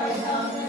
Amen.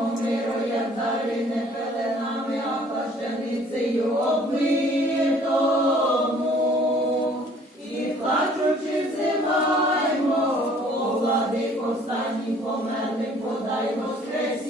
Богом мирує не пеленами, а пашеницею обмитому. І плачучи, взимаймо, о влади останні померли, подай воскресі.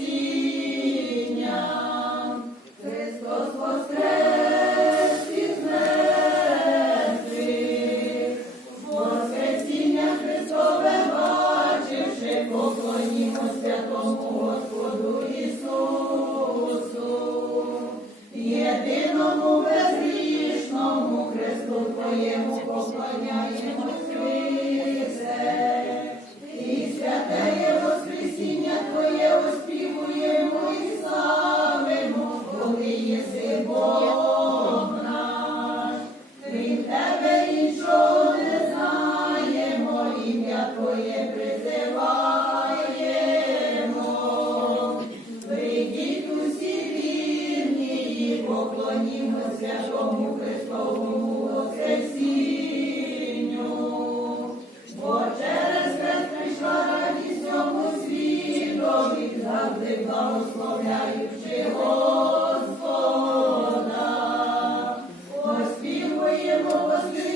Boyumu bozgün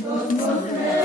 Bonne